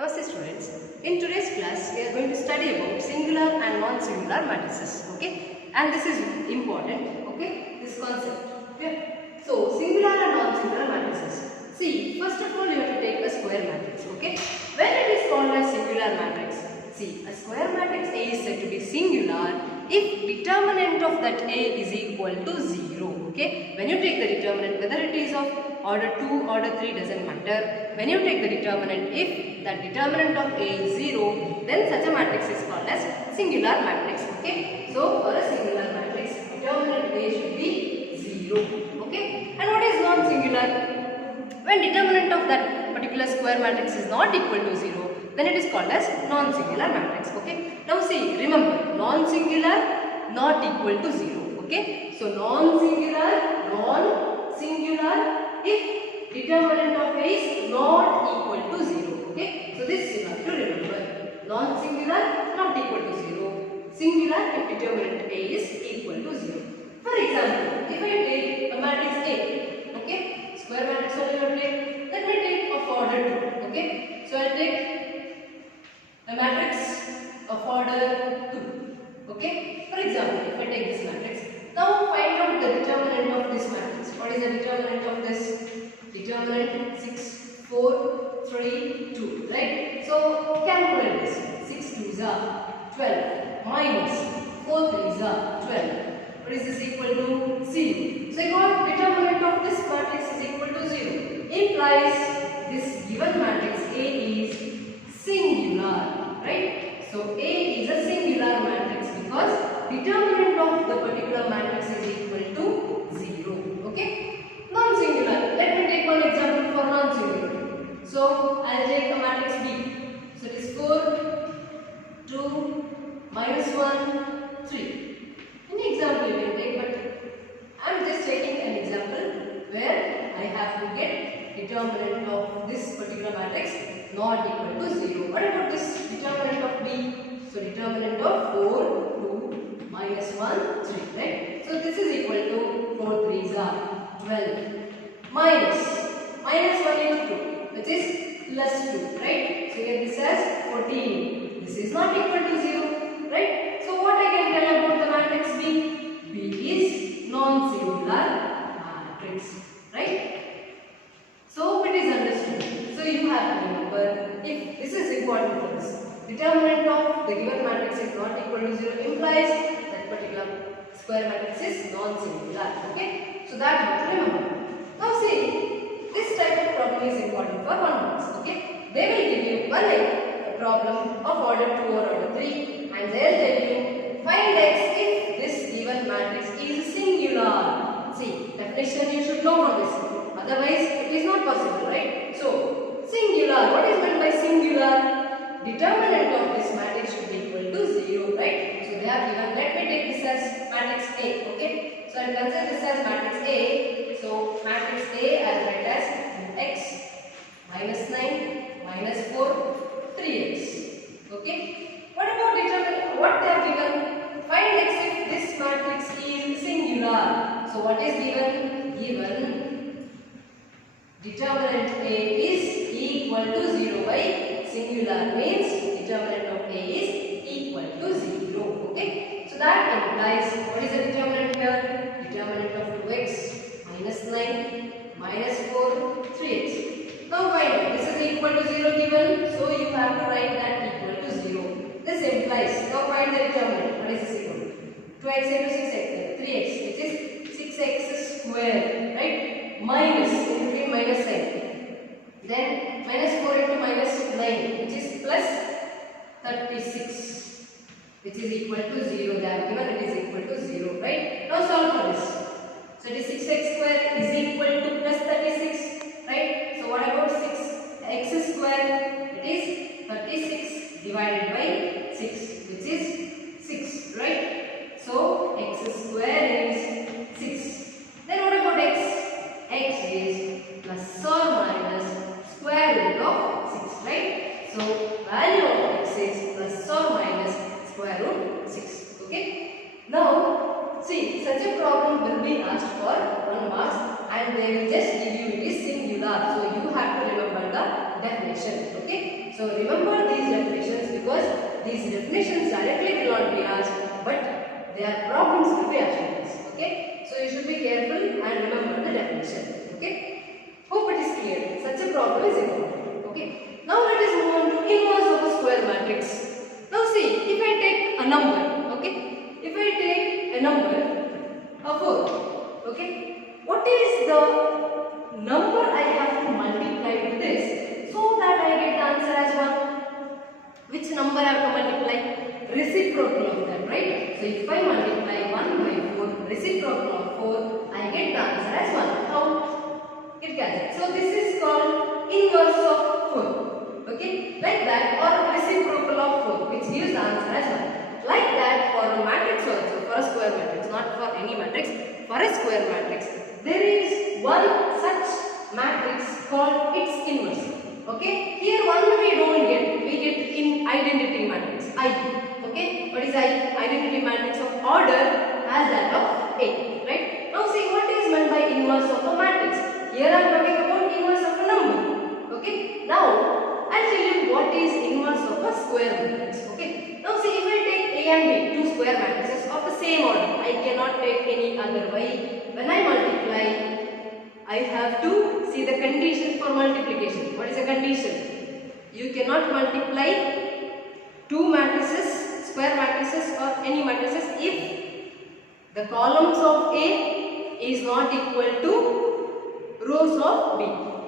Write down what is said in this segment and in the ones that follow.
Namaste students. In today's class, we are going to study about singular and non-singular matrices. Okay, and this is important. Okay, this concept. Okay, so singular and non-singular matrices. See, first of all, you have to take a square matrix. Okay, when it is called as singular matrix, see, a square matrix A is said to be singular if determinant of that A is equal to 0. Okay, when you take the determinant, whether it is of order 2, order 3 doesn't matter. When you take the determinant, if that determinant of A is 0, then such a matrix is called as singular matrix. Okay, so for a singular matrix, determinant A should be 0. Okay, and what is non-singular? When determinant of that particular square matrix is not equal to 0, then it is called as non-singular matrix. Okay, now see, remember, non-singular not equal to 0. Okay, so non-singular if determinant of A is not equal to 0. Okay, so this you have to remember. Non-singular not equal to 0. Singular if determinant A is equal to 0. For example, if I take a matrix A, okay, square matrix only I will take. Let me take of order 2. Okay, so I will take a matrix of order 2. Okay, for example, if I take this matrix, now find out the determinant of this matrix. What is the determinant of this? Determinant 6, 4, 3, 2, right? So calculate this. 6 2s are 12 minus 4 3s are 12. What is this equal to? 0. So you got determinant of this matrix is equal to 0. Implies this given matrix A is singular, right? So A is a singular matrix because determinant of the particular matrix is equal to 0. Okay? Non-singular. Let me take one example for non-singular. So I will take a matrix B. So it is 4, 2, minus 1, 3. Any example you can take, but I am just taking an example where I have to get determinant of this particular matrix not equal to 0. What about this determinant of B? So determinant of 4, 2, minus 1, 3, right? So this is equal to 4 3s are 12 minus 1 into 2, which is plus 2, right? So here this has 14. This is not equal to 0, right? So what I can tell about the matrix B? B is non-singular matrix, right? So it is understood. So you have to remember, if this is important for this, determinant of the given matrix is not equal to 0 implies that particular square matrix is non-singular. Okay, so that you have to remember. Now see, this type of problem is important for 1 marks. Okay, they will give you a problem of order 2 or order 3, and they will tell you find x if this given matrix is singular. See, definition you should know from this. Otherwise, it is not possible, right? So, singular. What is meant by singular? Determinant of this matrix should be equal to 0, right? So they have given, let me take this as matrix A, okay? So I will consider this as matrix A. So matrix A I will write as x minus 9 minus 4 3x, okay? What about determinant? What they have given? Find x if this matrix is singular. So what is given? Given determinant A is equal to 0 by singular means determinant of A is equal to 0. Okay, so that implies what is the determinant here? Determinant of 2x minus 9 minus 4 3x. Now find this is equal to 0 given, so you have to write that equal to 0. This implies, now find the determinant. What is this equal to? 2x into 6x 3x, which is 6x square, right? Minus, in between minus sign. Then minus 4 into minus 9, which is plus 36, which is equal to 0. They have given it is equal to 0, right? Now solve for this. So it is 6x square is equal to plus 36, right? So what about 6x square? It is 36 divided by 6, which is 6, right? So x square is 6. Then what about x? X is plus or minus square root of 6, right? So value of x is plus or minus square root 6. Okay. Now see, such a problem will be asked for 1 marks, and they will just give you it is singular. So you have to remember the definition. Okay. Okay, so remember these definitions because these definitions directly will not be asked, but their problems will be asked. Okay, so you should be careful and remember the definition. Okay, hope it is clear. Such a problem is important. Okay, now let us move on to inverse of a square matrix. Now see, if I take a number, okay, if I take a number of 4, okay, what is the number I have to multiply with this so that I get the answer as 1? Which number I have to multiply? Reciprocal of that, right? So if I multiply 1 by 4, reciprocal of 4, I get the answer as 1. How? It cancels. So this is called inverse of 4. Okay, like that, or reciprocal of 4, which gives the answer as 1. Like that for a matrix also, for a square matrix, not for any matrix, for a square matrix, there is one such matrix called its inverse. Okay, here one we don't get, we get in identity matrix, I. Okay, what is I? Identity matrix of order as that of A, right? Now see what is meant by inverse of a matrix. Here I am talking about inverse of a number. Okay, now I'll tell you what is inverse of a square matrix. Okay, now see if I take A and B, two square matrices of the same order, I cannot take any other. Why? When I multiply, I have to see the condition for multiplication. What is the condition? You cannot multiply two matrices, square matrices or any matrices if the columns of A is not equal to rows of B,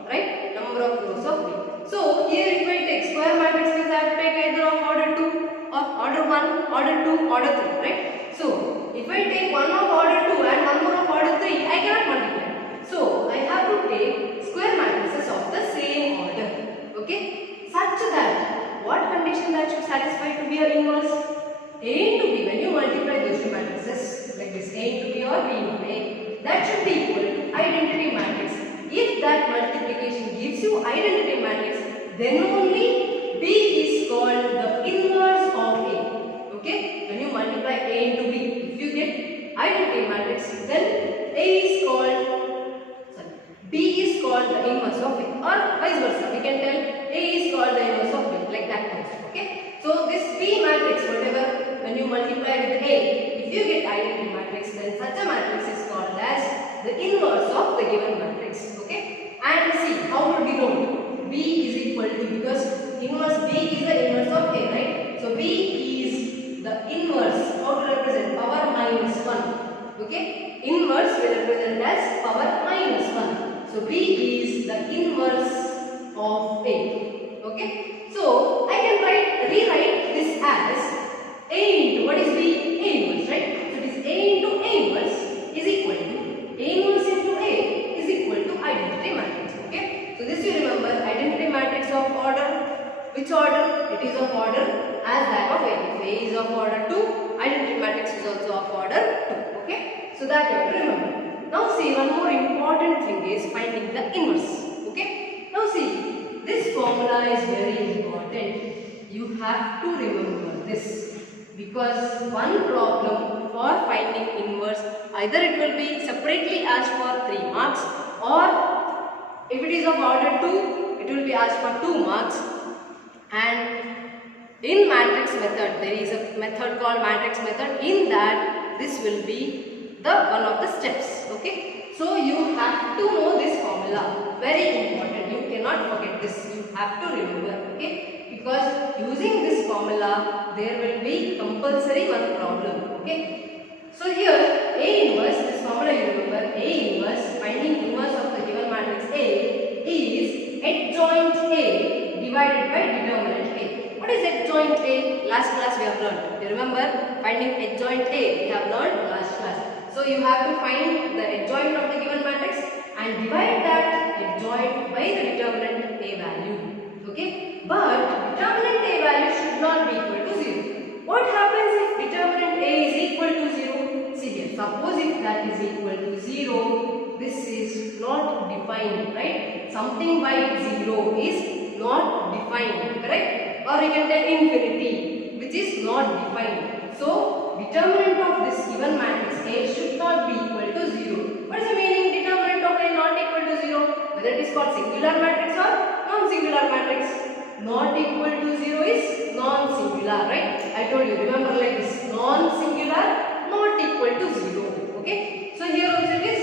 right? Number of rows of B. So here if I take square matrix means I have to take either of order 2 or order 1, order 2, order 3, right? So if I take one of order 2 and one more of order 3, I cannot multiply. So I have to take square matrices of the same order. Okay? Such that what condition that should satisfy to be an inverse? A into B, when you multiply those two matrices like this, A into B or B into A, that should be equal to identity matrix. If that multiplication gives you identity matrix, then only B is called the inverse of A. Okay? When you multiply A into B, if you get identity matrix, then A is called, B is called the inverse of A, or vice versa. We can tell A is called the inverse of B, like that also. Okay? So this B matrix, whatever, when you multiply with A, if you get identity matrix, then such a matrix is called as the inverse of the given matrix. Okay? And see how to denote B is equal to, because inverse B is the inverse of A, right? So B is the inverse. How to represent? Power minus 1. Okay? Inverse will represent as power minus 1. So B is the inverse of A. Okay? So I can rewrite this as A into, what is B? A inverse, right? So it is A into A inverse is equal to A inverse into A is equal to identity matrix. Okay? So this you remember, identity matrix of order. Which order? It is of order as that of A. If A is of order 2, identity matrix is also of order 2. Okay? So that you have to remember. Now see, one more important thing is finding the inverse. Okay? Now see, this formula is very important. You have to remember this, because one problem for finding inverse, either it will be separately asked for 3 marks, or if it is of order 2, it will be asked for 2 marks. And in matrix method, there is a method called matrix method. In that, this will be the one of the steps. Okay? So you have to know this formula. Very important. You cannot forget this. You have to remember. Okay? Because using this formula, there will be compulsory one problem. Okay? So here, A inverse, this formula you remember, A inverse, finding inverse of the given matrix A is adjoint A divided by determinant A. What is adjoint A? Last class we have learned. You remember, finding adjoint A we have learned last class. So you have to find the adjoint of the given matrix and divide that adjoint by the determinant A value. Okay? But determinant A value should not be equal to 0. What happens if determinant A is equal to 0? See here, suppose if that is equal to 0, this is not defined, right? Something by 0 is not defined, correct? Or you can tell infinity, which is not defined. So, determinant of this given matrix A should not be equal to 0. What is the meaning determinant of A not equal to 0? Whether it is called singular matrix or non-singular matrix. not equal to 0 is non-singular, right? I told you, remember like this, non-singular, not equal to 0, okay? So here also it is,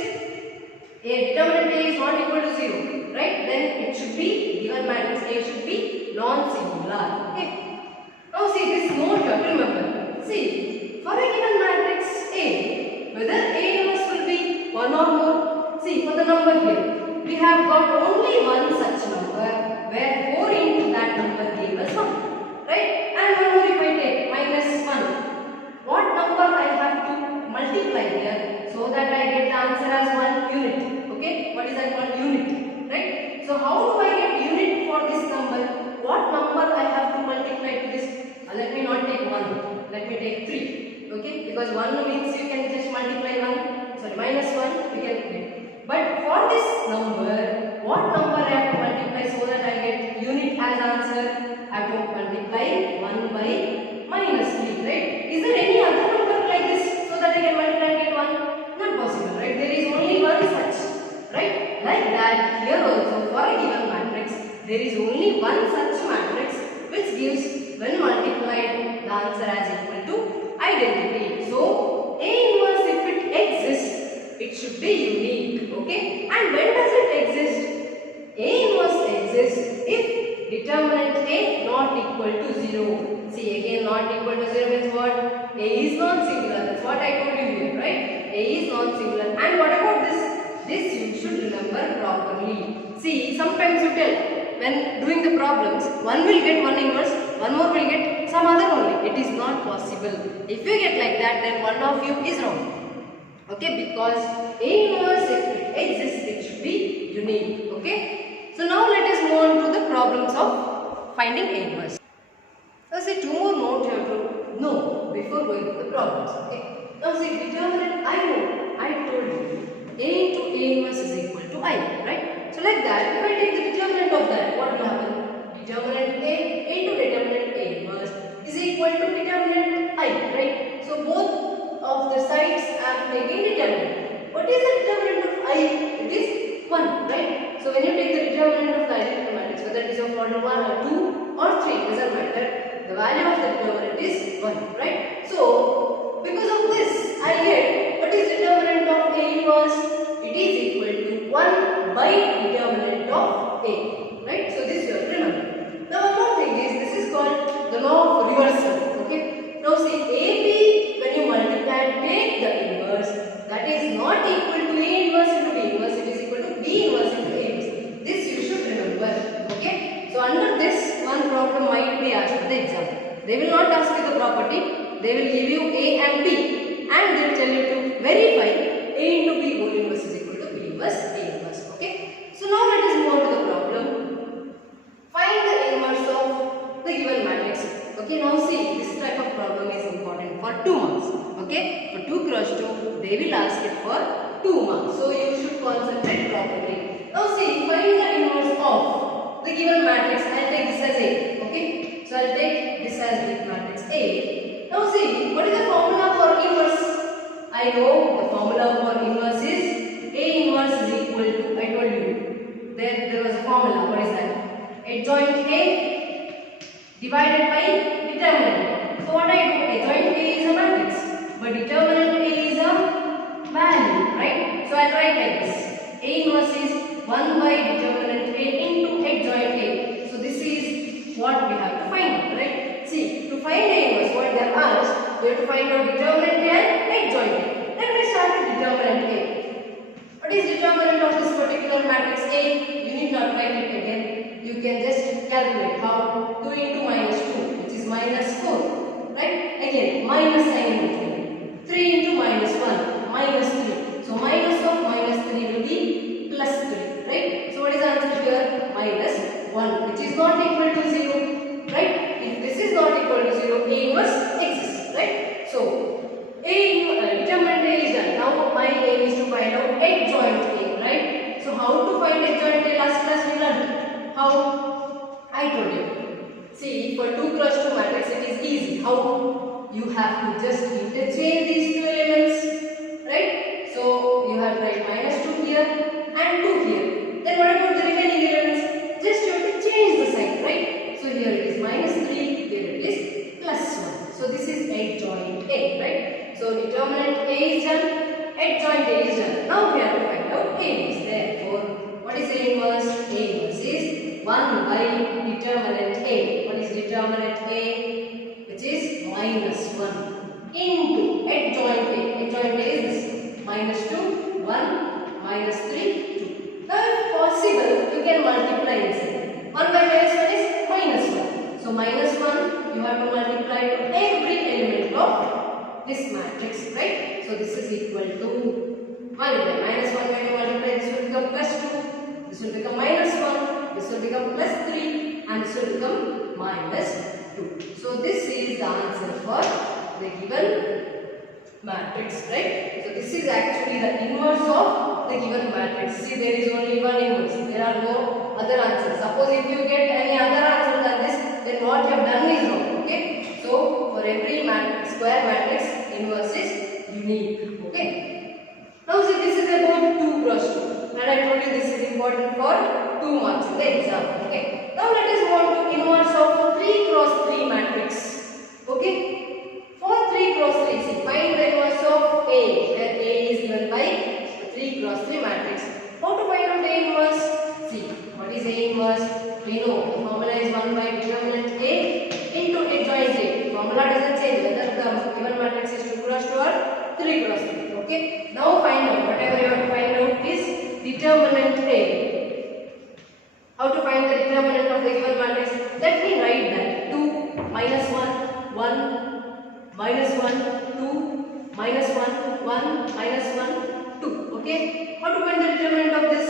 a determinant A is not equal to 0, right? Then it should be, given matrix A should be non-singular, okay? Now see this note, remember, see, for a given matrix A, whether A inverse will be 1 or more, see for the number here, we have got only one such number where 4 into that number gave us 1, right? And one more if I take minus 1, what number I have to multiply here so that I get the answer as 1 unit, okay? What is that? 1 unit, right? So how do I get unit for this number? What number I have to multiply to this? Let me not take 1, let me take 3, okay? Because 1 means you can just multiply 1, sorry, minus 1 we can get. But for this number, what number I have to multiply so that I get unit as answer? I have to multiply 1 by minus 3, right? Is there any other number like this so that I can multiply and get 1? Not possible, right? There is only one such, right? Like that, here also for a given matrix, there is only one such matrix which gives, when multiplied, the answer as equal to identity. So, A inverse, if it exists, it should be unique, okay? And when does it exist? A inverse exists if determinant A not equal to 0. See again, not equal to 0 means what? A is non-singular, that's what I told you here, right? A is non-singular. And what about this? This you should remember properly. See, sometimes you tell, when doing the problems, one will get one inverse, one more will get some other only. It is not possible. If you get like that, then one of you is wrong. Okay, because A inverse, if it exists, it should be unique. Okay. So now let us move on to the problems of finding A inverse. Now see, two more notes you have to know before going to the problems. Okay. Now see, determinant I know. I told you A into A inverse is equal to I, right? So like that, if I take the determinant of that, what will happen? Determinant A into determinant A inverse is equal to determinant I, right? So both of the sides I am taking determinant. What is the determinant of I? It is 1, right? So when you take the determinant of the identity matrix, whether it is of order 1 or 2 or 3, doesn't matter, the value of the determinant is 1, right? So because of this, I get what is determinant of A inverse? It is equal to 1 by determinant of A, right? So this you have to remember. Now one more thing is, this is called the law of reversal, okay? Now see, AB, when you multiply and take the inverse, that is not equal to A inverse into B inverse, it is equal to B inverse into A inverse. This you should remember, okay? So under this, one problem might be asked in the exam. They will not ask you the property, they will give you A and B and they will tell you to verify A into B whole inverse is equal to B inverse A inverse, okay? So now let us move on to the problem. Find the inverse of the given matrix. Okay, now see, this type of problem is important for 2 marks. Okay, for 2 cross 2, they will ask it for 2 marks. So you should concentrate properly. Now see, find the inverse of the given matrix. I'll take this as A. Okay, so I'll take this as matrix A. Now see, what is the formula for inverse? I know the formula for inverse is A inverse is equal to, I told you, there was a formula. What is that? Adjoint A divided by determinant. So what I do, adjoint A is a matrix, but determinant A is a value, right? So I write like this. A inverse is 1 by determinant A into adjoint A. So this is what we have to find, right? See, to find A inverse, what they are asked, we have to find out determinant A and adjoint A. Then we start with determinant A. What is determinant of this particular matrix A? You need not write it again. You can just calculate how 2 into minus 2, which is minus 4, right? Again, minus sign in between. 3 into minus 1, minus 3. So minus of minus 3 will be plus 3, right? So what is the answer here? Minus 1, which is not equal to 0, right? If this is not equal to 0, A inverse exists, right? So determinant A is done. Now my aim is to find out adjoint A, right? So how to find adjoint A? Last class we learned. How? I told you. See, for 2 cross 2 matrix it is easy. How? You have to just interchange these two elements, right? So you have to write minus 2 here and 2 here. Then what about the remaining elements? Just you have to change the sign, right? So this is adjoint A, right? So determinant A is done, adjoint A is done. Now we have to find out A inverse. Therefore, what is A inverse? A inverse is 1 by determinant A. What is determinant A? Which is minus 1 into adjoint A. Adjoint A is this, minus 2, 1, minus 3, 2. Now if possible, you can multiply inside. 1 by minus 1 is minus 1. So minus 1, you have to multiply to every element of this matrix, right? So this is equal to multiply. Minus 1 when you multiply, this will become plus 2. This will become minus 1. This will become plus 3. And this will become minus 2. So this is the answer for the given matrix, right? So this is actually the inverse of the given matrix. See, there is only one inverse. There are no other answers. Suppose if you get any other answer than this, then what you have done is wrong. Okay? So for every square matrix, inverse is unique. Okay? Now see, this is about 2 cross 2. And I told you this is important for 2 marks in the exam. Okay? Now let us move on to inverse of 3 cross 3 matrix. Okay? For 3 cross 3, see, find the inverse of A, where A is given by 3 cross 3 matrix. How to find out A inverse? See, what is A inverse? We know the formula is 1 by determinant A into adjoint A. Formula doesn't change whether the given matrix is 2 cross 2 or 3 cross 3. Okay? Now find out, whatever you have to find out is determinant A. How to find the determinant of the given matrix? Let me write that 2, minus 1, 1, minus 1, 2, minus 1, 1, minus 1, 2. Okay? How to find the determinant of this?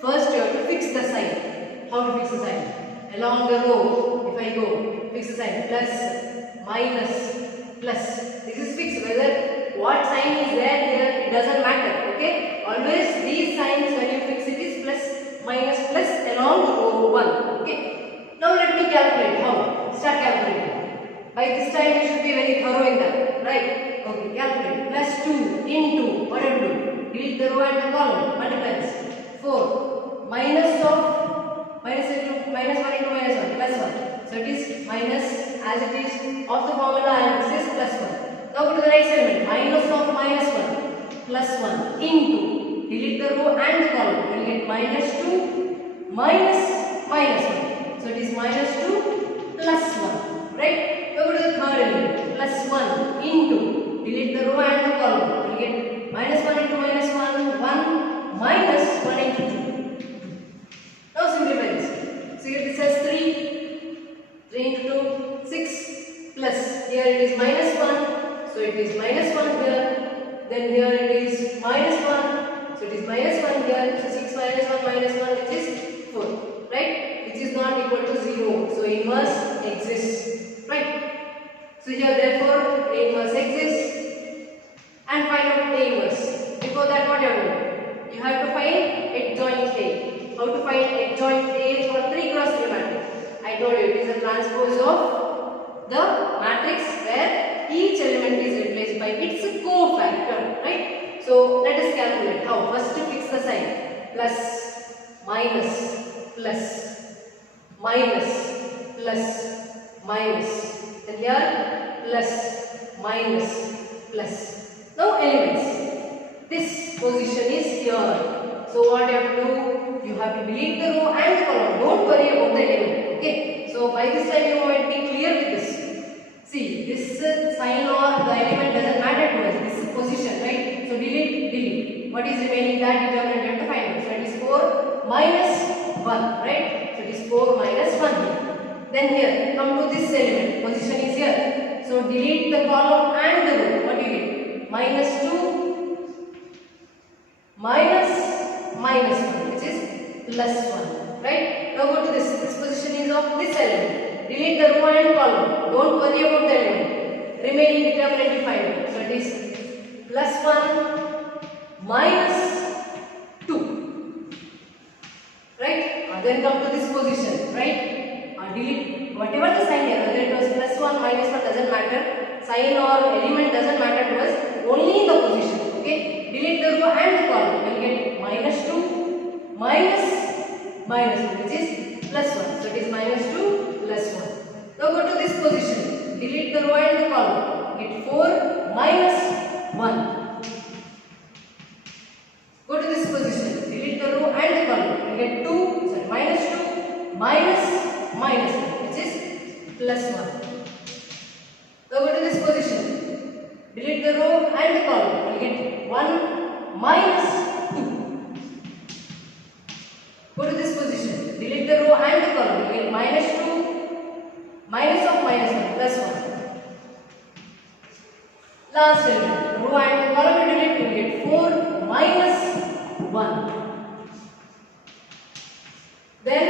First you have to fix the sign. How to fix the sign? Along the row, if I go, fix the sign. Plus, minus, plus. This is fixed. Whether what sign is there here, it doesn't matter. Okay? Always these signs when you fix it is plus, minus, plus along the row 1. Okay? Now let me calculate. How? Start calculating. By this time you should be very thorough in that, right? Okay, calculate. Plus 2 into, what do you do? Delete the row and the column, multiply this. 4 minus of, minus 1 into minus 1, plus 1. So it is minus as it is of the formula and this is plus 1. Now go to the next element, minus of minus 1, plus 1 into, delete the row and the column. You will get minus 2 minus minus 1. So it is minus 2 plus 1, right? Now go to the third element, plus 1 into, delete the row and the column. You will get minus 1 into minus 1, 1 minus 1 into 2. Now simplify this. So here this has 3 into 2, 6 plus, here it is minus 1. So it is minus 1 here. Then here it is minus 1. So it is minus 1 here. So 6 minus 1 which is 4. Right? Which is not equal to 0. So inverse exists. Right? So here therefore A inverse exists. And find out A inverse. Before that what you have to do? You have to find adjoint A. How to find adjoint A for 3 cross 3 matrix? I told you it is a transpose of the matrix where each element is replaced by its cofactor. Right? So let us calculate. How? First to fix the sign. Plus, minus, plus, minus, plus, minus. And here plus, minus, plus. Now elements. This position is here. So what you have to do? You have to delete the row and the column. Don't worry about the element. Okay. So by this time you might be clear with this. See, this sign or the element doesn't matter to us. This is position, right? So delete. What is remaining? That determinant we have to find out. So it is 4 minus 1, right? So it is 4 minus 1 here. Then here, come to this element. Position is here. So delete the column and the row. What do you get? Minus 2 minus minus 1, which is plus 1. Right? Now go to this. This position is of this element. Delete the row and column. Don't worry about the element. Remaining determinant you find out. So it is plus 1 minus 2. Right? Then come to this position. Right? Delete whatever the sign here, whether it was plus 1, minus 1 doesn't matter. Sign or element doesn't matter to us. Only the position. Okay? Delete the row and the column. We will get minus 2 minus minus 1, which is plus 1. So it is minus 2 plus 1. Now go to this position. delete the row and the column. Get 4 minus 1. Go to this position. Delete the row and the column. You get 2, sorry, minus 2 minus minus 1, which is plus 1. Now go to this position. Delete the row and the column. You get 1 minus 2. Go to this position. Delete the row and the column. You get minus 2 minus of minus 1 plus 1. Last element. Row and the column you delete. You get 4 minus 1. Then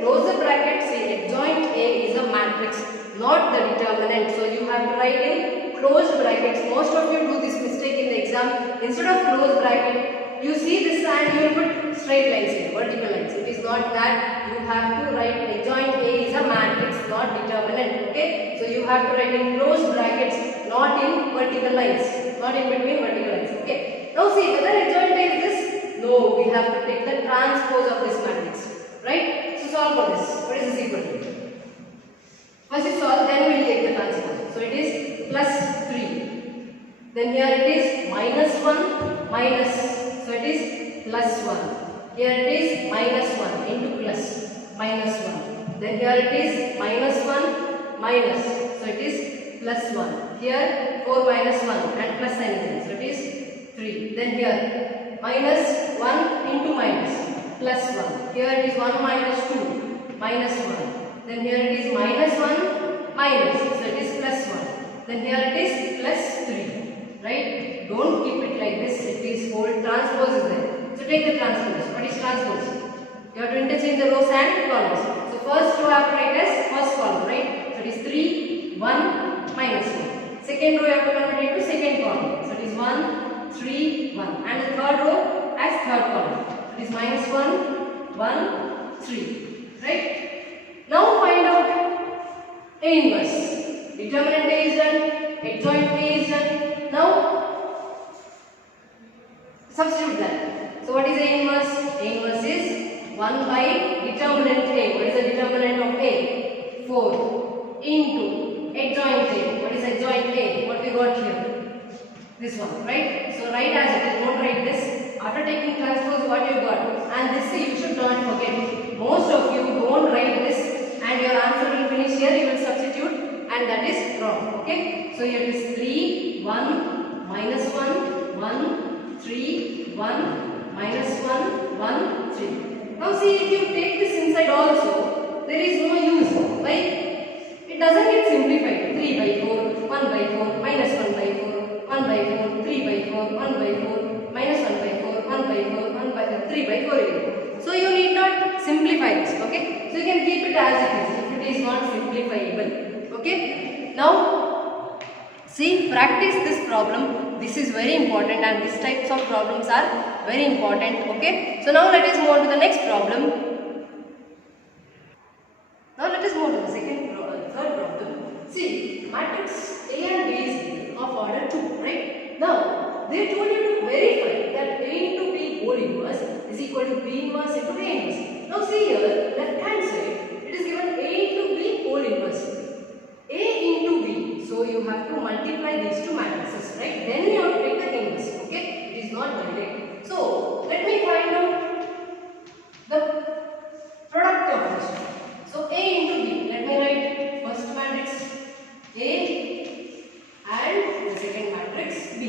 close the bracket. Say adjoint A is a matrix, not the determinant. So you have to write in closed brackets. Most of you do this mistake in the exam. Instead of closed bracket, you see this and you will put straight lines here, vertical lines. It is not that. You have to write adjoint A is a matrix, not determinant. Okay. So you have to write in closed brackets, not in vertical lines, not in between vertical lines. Okay. Now see whether adjoint A is this. No, we have to take the transpose of this matrix. Right? So solve for this. What is this equal to? First you solve, then we will take the transpose. So it is plus 3. Then here it is minus 1 minus. So it is plus 1. Here it is minus 1 into plus minus 1. Then here it is minus 1 minus. So it is plus 1. Here 4 minus 1 and plus sign. So it is 3. Then here minus 1 into minus. Plus 1. Here it is 1 minus 2 minus 1. Then here it is minus 1 minus. So it is plus 1. Then here it is plus 3. Right? Don't keep it like this. It is whole transpose is there. So take the transpose. What is transpose? You have to interchange the rows and columns. So first row you have to write as first column. Right? So it is 3, 1, minus 1. Second row you have to convert it to second column. So it is 1, 3, 1. And the third row as third column. It is minus 1, 1, 3. Right? Now find out A inverse. Determinant A is done. Adjoint A is done. Now substitute that. So what is A inverse? A inverse is 1 by determinant A. What is the determinant of A? 4 into adjoint A. What is adjoint A? What we got here? This one. Right? So write as it is. Don't write this. After taking transpose, what you got? And this you should not forget. Most of you don't write this and your answer will finish here. You will substitute and that is wrong. Okay. So here is 3, 1, minus 1, 1, 3, 1, minus 1, 1, 3. Now see if you take this inside also, there is no use. Why? It doesn't get simplified. 3 by 4, 1 by 4, minus 1 by 4, 1 by 4, 3 by 4, 1 by 4, minus 1 by 4, 1 by 4, 1 by 3 by 4 again. So you need not simplify this. Okay. So you can keep it as it is if it is not simplifiable. Okay. Now see, practice this problem. This is very important and these types of problems are very important. Okay. So now let us move on to the next problem. Now let us move to the third problem. See, matrix A and B is of order 2, right? Now they told you to verify that A into B whole inverse is equal to B inverse into A inverse. Now see here, left hand side, it is given A into B whole inverse. A into B. So you have to multiply these two matrices, right? Then you have to take the inverse. Okay? It is not direct. So let me find out the product of this. So A into B. Let me write first matrix A and the second matrix B.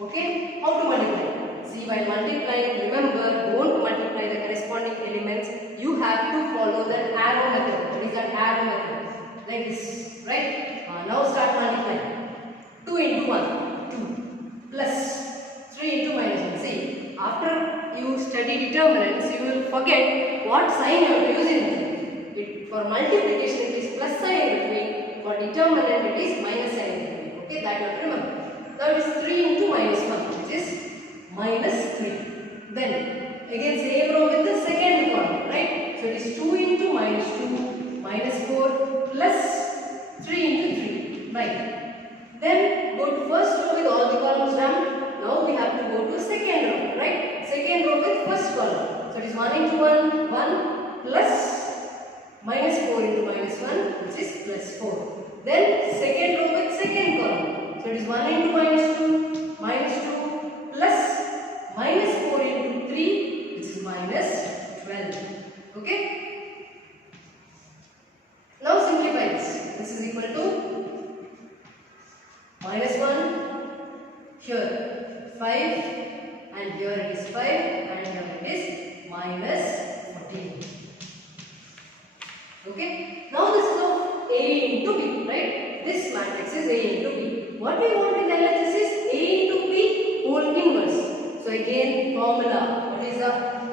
Okay? How to multiply? See, while multiplying, remember, don't multiply the corresponding elements. You have to follow that arrow method. What is that arrow method? Like this, right? Now start multiplying. 2 into 1, 2, plus 3 into minus 1. See, after you study determinants, you will forget what sign you are using. For multiplication, it is plus sign in between. For determinant, it is minus sign in between. Okay, that you have to remember. Now it is 3 into minus 1, which is minus 3. Then again same row with the second column, right? So it is 2 into minus 2, minus 4 plus 3 into 3, right? Then go to first row with all the columns done. Now we have to go to second row, right? Second row with first column. So it is 1 into 1, 1 plus minus 4 into minus 1, which is plus 4. Then second row with second column. So it is 1 into minus 2 plus minus 4 into 3, which is minus 12. Okay. Now simplify this. This is equal to minus 1, here 5, and here it is 5, and here it is minus 14. Okay. Now this is of A into B, right? This matrix is A into B. What we want in LHS is A into B whole inverse. So again formula. What is the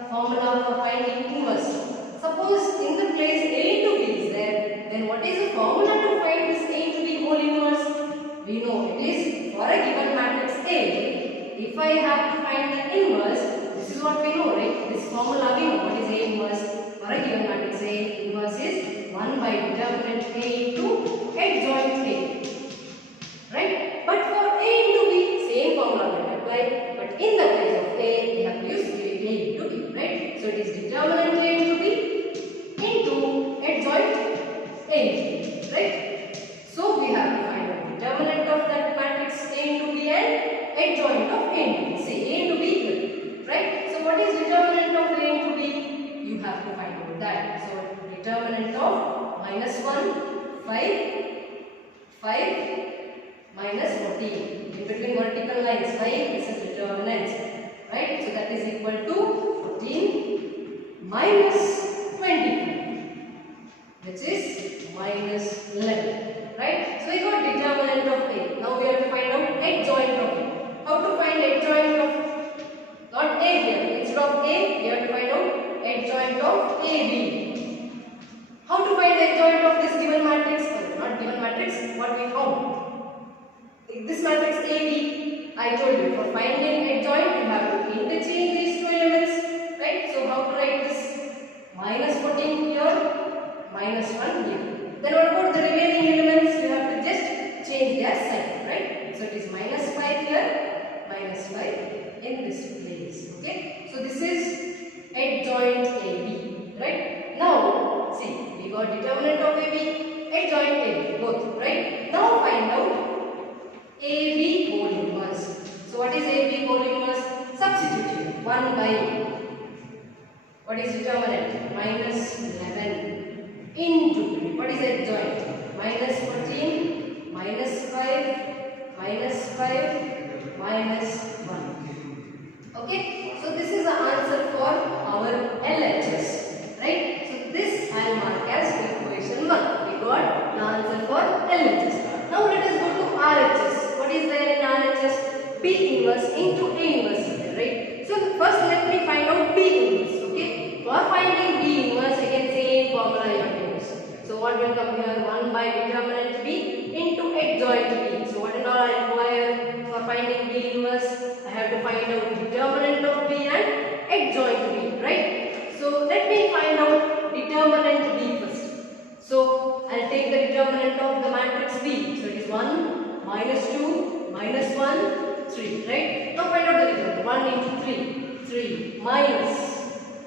formula for finding inverse? Suppose in the place A into B is there, then what is the formula to find this A into B whole inverse? We know it is for a given matrix A. If I have to find the inverse, this is what we know, right? This formula we know. What is A inverse? For a given matrix A, inverse is 1 by determinant A into adjoint A. Right? But for A into B, same formula will apply. But in the place of A, we have to use A into B. Right? So it is determinant A into B into adjoint A into B. Right? So we have to find the determinant of that matrix A into B and adjoint of A into B. Say A into B here. Right? So what is determinant of A into B? You have to find out that. So determinant of minus 1, 5, minus 14. In between vertical lines, 5, this is determinant. Right? So that is equal to 14 minus 25, which is minus 11. Right? So we got determinant of A. Now we have to find out adjoint of A. How to find adjoint of, not A here. Instead of A, we have to find out adjoint of AB. How to find the adjoint of this given matrix? Not given matrix, what we found. This matrix AB, I told you, for finding adjoint, you have to interchange these two elements. Right? So how to write this? Minus 14 here, minus 1 here. Then what about the remaining elements? You have to just change their sign. Right? So it is minus 5 here, minus 5 in this place. Okay? So this is adjoint AB. Right? Now, see, we got determinant of AB, adjoint AB, both. Right? Now find out AB whole inverse. So what is AB whole inverse? Substitute here. 1 by, what is determinant? Minus 11 into 3. What is adjoint? Minus 14, minus 5, minus 5, minus 1. Okay? So this is the answer for our LHS. Right? So this I will mark as equation 1. We got the answer for LHS. Now let us go to RHS. What is there in RHS? B inverse into A inverse. Right? So first let me find out B inverse. Okay? For finding B inverse, again same formula you have to use. So what will come here? 1 by determinant B into adjoint B. So what and all I require for finding B inverse? I have to find out determinant of B and adjoint B. Right? So let me find out determinant B first. So I'll take the determinant of the matrix B. So it is 1, minus 2, minus 1, 3. Right? Now find out the determinant. 1 into 3, minus.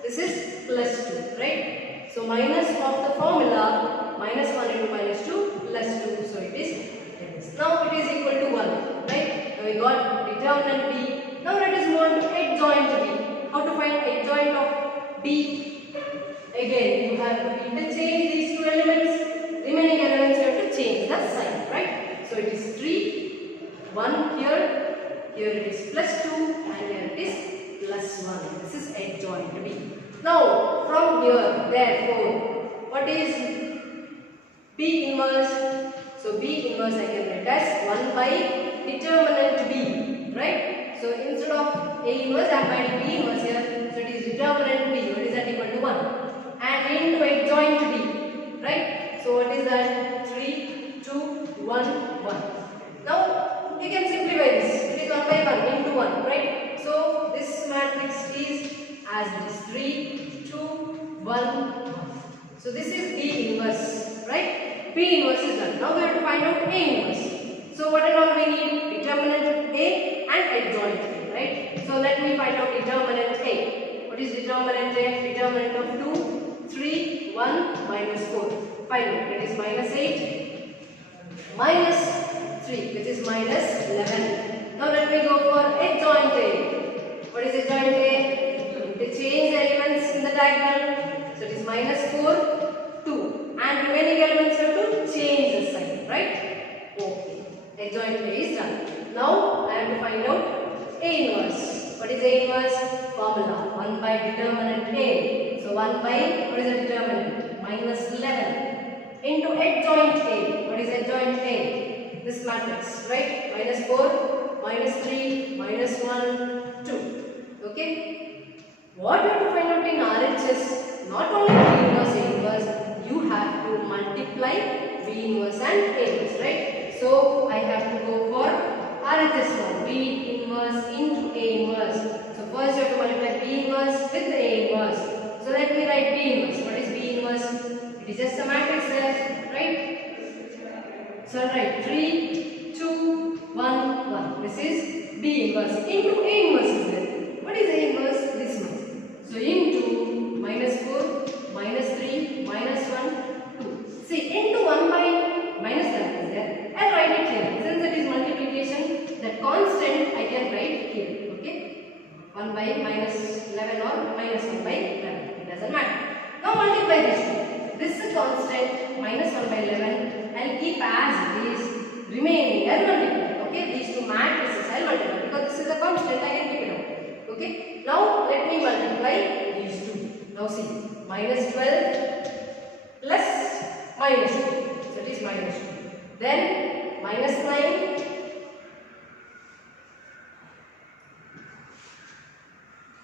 This is plus 2. Right? So minus of the formula, minus 1 into minus 2, plus 2. So it is this. Now it is equal to 1. Right? Now we got determinant B. Now let us move on to adjoint B. How to find adjoint of B? Again, you have to interchange these two elements. Remaining elements you have to change the sign. Right? So it is 3, 1 here, here it is plus 2, and here it is plus 1. This is adjoint B. Now from here, therefore, what is B inverse? So B inverse I can write as 1 by determinant B. Right? So instead of A inverse, I am finding B inverse here. So it is determinant B. What is that? Equal to 1. And into adjoint B. Right? So what is that? 3, 2, 1, 1. Now you can simplify this. It is 1 by 1 into 1. Right? So this matrix is as it is 3, 2, 1, 1. So this is B inverse. Right? B inverse is done. Now we have to find out A inverse. So what and all we need? Determinant A and adjoint A. Right? So let me find out determinant A. What is determinant A? Determinant of 2, 3, 1, minus 4. Find it. It is minus 8, minus 3, which is minus 11. Now let me go for adjoint A. What is adjoint A? Interchange elements in the diagonal. So it is minus 4, 2. And remaining elements have to change the sign, right? Okay. Adjoint A is done. Now I have to find out A inverse. What is A inverse? Formula 1 by determinant A. So 1 by, what is the determinant? Minus 11 into adjoint A. What is adjoint A? This matrix, right? Minus 4, minus 3, minus 1, 2. Okay? What you have to find out in RHS, not only B inverse, A inverse, you have to multiply B inverse and A inverse, right? So I have to go for RHS one, B inverse into A inverse. So first you have to multiply B inverse with the A inverse. So let me write B inverse. What is B inverse? It is just a matrix there, right? So I'll write 3, 2, 1, 1. This is B inverse into A inverse is there. What is A inverse? This much. So into minus 4, minus 3, minus 1, 2. See, into 1 by minus 11 is there. I'll write it here. Since it is multiplication, that constant I can write here. Okay? 1 by minus 11 or minus 1 by 11. It doesn't matter. Now multiply this one. This is constant minus 1 by 11. I'll keep as it is. Remaining I'll multiply. Okay? These two matrices I'll multiply because this is a constant. I can pick it up. Okay? Now let me multiply these two. Now see. Minus 12 plus minus 2. So it is minus 2. Then minus 9.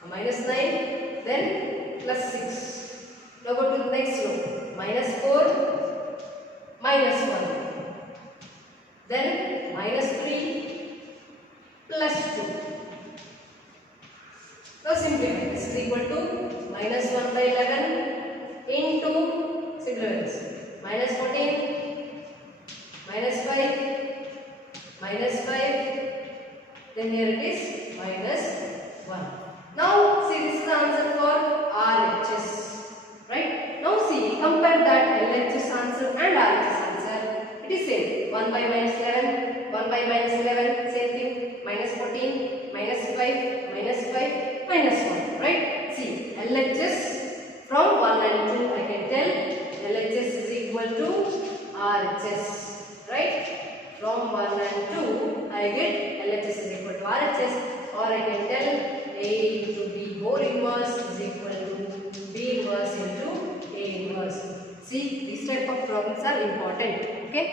Minus 9. Then plus 6. Now go to the next row. Minus 4. Minus 1. Then minus 3. Plus 2. Now simplify. This is equal to minus 1 by 11 into, simplify this, minus 14, minus 5, minus 5, then here it is minus 1. Now see, this is the answer for RHS, right? Now see, compare that LHS answer and RHS answer. It is same. 1 by minus 11, 1 by minus 11, same thing. Minus 14, minus 5, minus 5, minus 1, right? See, LHS from 1 and 2 I can tell LHS is equal to RHS, right? From 1 and 2 I get LHS is equal to RHS, or I can tell A into B whole inverse is equal to B inverse into A inverse. See, these type of problems are important, okay?